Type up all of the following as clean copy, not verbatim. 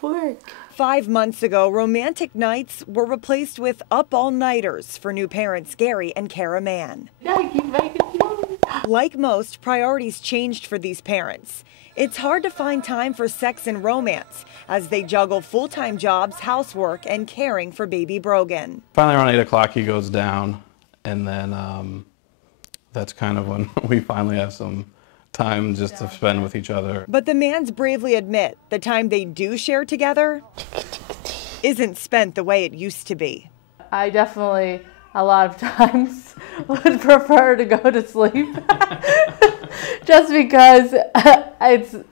tough work. 5 months ago, romantic nights were replaced with up-all-nighters for new parents Gary and Kara Mann. Like most, priorities changed for these parents. It's hard to find time for sex and romance as they juggle full-time jobs, housework, and caring for baby Brogan. Finally around 8 o'clock he goes down, and then that's kind of when we finally have some time just to spend with each other. But the Manns bravely admit the time they do share together isn't spent the way it used to be. I definitely, a lot of times, would prefer to go to sleep just because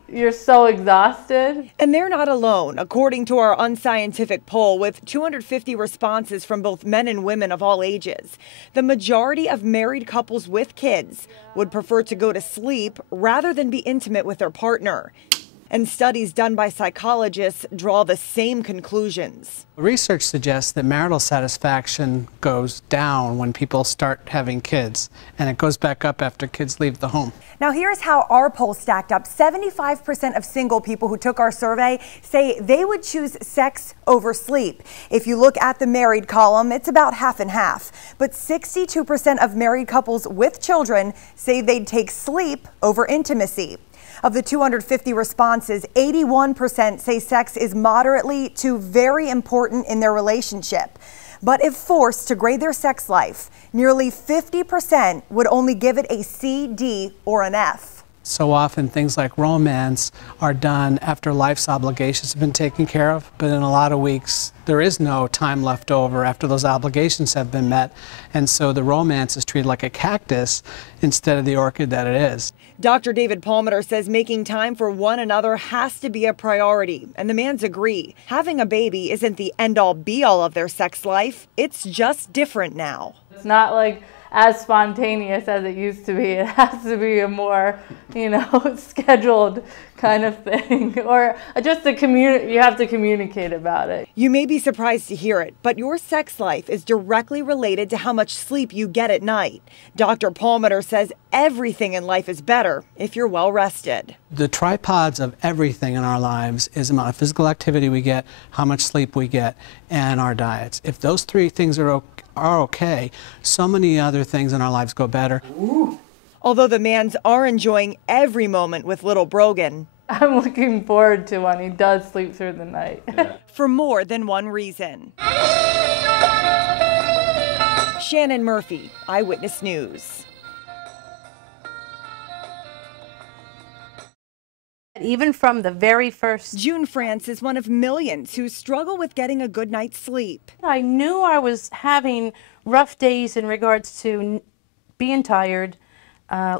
you're so exhausted. And they're not alone. According to our unscientific poll with 250 responses from both men and women of all ages, the majority of married couples with kids would prefer to go to sleep rather than be intimate with their partner. And studies done by psychologists draw the same conclusions. Research suggests that marital satisfaction goes down when people start having kids, and it goes back up after kids leave the home. Now here's how our poll stacked up. 75% of single people who took our survey say they would choose sex over sleep. If you look at the married column, it's about half and half. But 62% of married couples with children say they'd take sleep over intimacy. Of the 250 responses, 81% say sex is moderately to very important in their relationship. But if forced to grade their sex life, nearly 50% would only give it a C, D, or an F. So often things like romance are done after life's obligations have been taken care of, but in a lot of weeks there is no time left over after those obligations have been met, and so the romance is treated like a cactus instead of the orchid that it is. Dr. David Palmer says making time for one another has to be a priority, and the Manns agree. Having a baby isn't the end-all be-all of their sex life. It's just different now. It's not like as spontaneous as it used to be. It has to be a more, scheduled kind of thing, or just you have to communicate about it. You may be surprised to hear it, but your sex life is directly related to how much sleep you get at night. Dr. Palmer says everything in life is better if you're well rested. The tripods of everything in our lives is the amount of physical activity we get, how much sleep we get, and our diets. If those three things are okay, so many other things in our lives go better. Ooh. Although the Manns are enjoying every moment with little Brogan, I'm looking forward to when he does sleep through the night. For more than one reason. Shannon Murphy, Eyewitness News. Even from the very first. June France is one of millions who struggle with getting a good night's sleep. I knew I was having rough days in regards to being tired,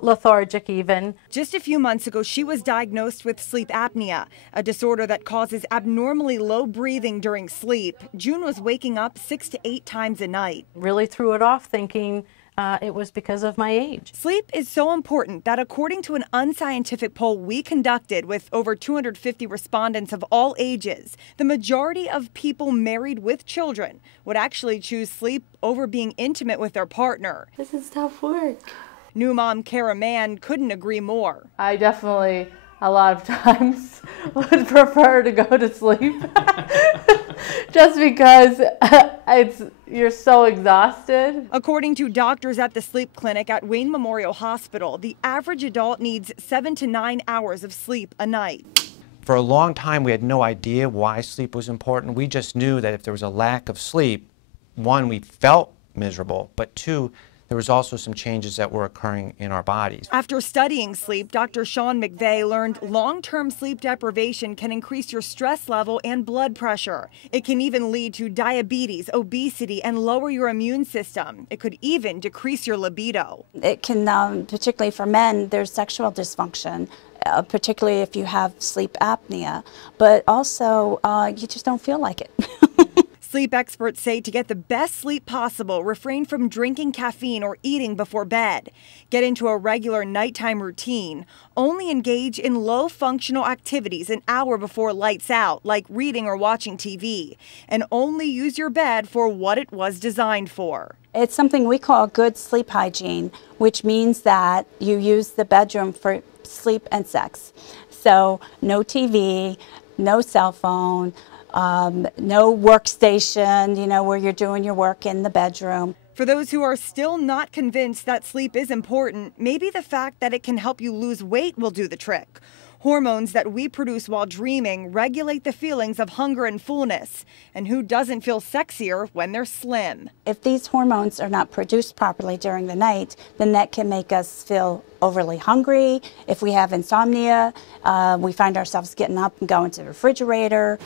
lethargic even. Just a few months ago, she was diagnosed with sleep apnea, a disorder that causes abnormally low breathing during sleep. June was waking up 6 to 8 times a night. Really threw it off thinking it was because of my age. Sleep is so important that according to an unscientific poll we conducted with over 250 respondents of all ages, the majority of people married with children would actually choose sleep over being intimate with their partner. This is tough work. New mom Kara Mann couldn't agree more. I definitely, a lot of times, would prefer to go to sleep just because you're so exhausted. According to doctors at the sleep clinic at Wayne Memorial Hospital, the average adult needs 7 to 9 hours of sleep a night. For a long time, we had no idea why sleep was important. We just knew that if there was a lack of sleep, one, we felt miserable, but two, there was also some changes that were occurring in our bodies. After studying sleep, Dr. Sean McVeigh learned long-term sleep deprivation can increase your stress level and blood pressure. It can even lead to diabetes, obesity, and lower your immune system. It could even decrease your libido. It can, particularly for men, there's sexual dysfunction, particularly if you have sleep apnea, but also you just don't feel like it. Sleep experts say to get the best sleep possible, refrain from drinking caffeine or eating before bed. Get into a regular nighttime routine. Only engage in low functional activities an hour before lights out, like reading or watching TV. And only use your bed for what it was designed for. It's something we call good sleep hygiene, which means that you use the bedroom for sleep and sex. So no TV, no cell phone, no workstation, you know, where you're doing your work in the bedroom. For those who are still not convinced that sleep is important, maybe the fact that it can help you lose weight will do the trick. Hormones that we produce while dreaming regulate the feelings of hunger and fullness. And who doesn't feel sexier when they're slim? If these hormones are not produced properly during the night, then that can make us feel overly hungry. If we have insomnia, we find ourselves getting up and going to the refrigerator.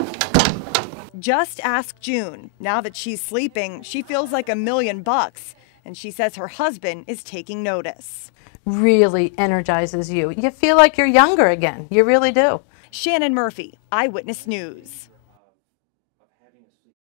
Just ask June. Now that she's sleeping, she feels like $1,000,000. And she says her husband is taking notice. Really energizes you. You feel like you're younger again. You really do. Shannon Murphy, Eyewitness News.